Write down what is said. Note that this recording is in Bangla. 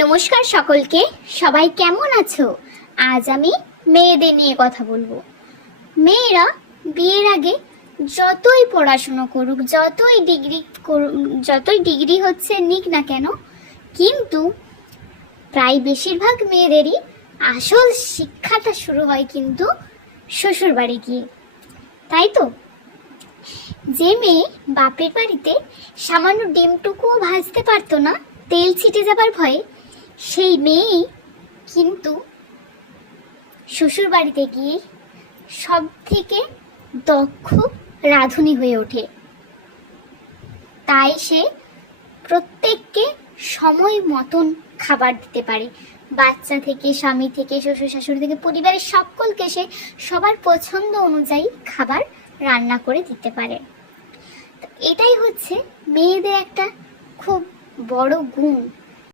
নমস্কার সকলকে। সবাই কেমন আছো? আজ আমি মেয়েদের নিয়ে কথা বলবো। মেয়েরা বিয়ের আগে যতই পড়াশোনা করুক, যতই ডিগ্রি হচ্ছে নিক না কেন, কিন্তু প্রায় বেশিরভাগ মেয়েদেরই আসল শিক্ষাটা শুরু হয় কিন্তু শ্বশুর বাড়ি গিয়ে, তাই তো? যে মেয়ে বাপের বাড়িতে সামান্য ডিমটুকুও ভাজতে পারতো না তেল ছিটে যাবার ভয়ে, সেই মেয়েই কিন্তু শ্বশুর বাড়িতে গিয়ে সব থেকে দক্ষ রাঁধুনি হয়ে ওঠে। তাই সে প্রত্যেককে সময় মতন খাবার দিতে পারে, বাচ্চা থেকে, স্বামী থেকে, শ্বশুর শাশুড়ি থেকে, পরিবারের সকলকে সে সবার পছন্দ অনুযায়ী খাবার রান্না করে দিতে পারে। এটাই হচ্ছে মেয়েদের একটা খুব বড় গুণ।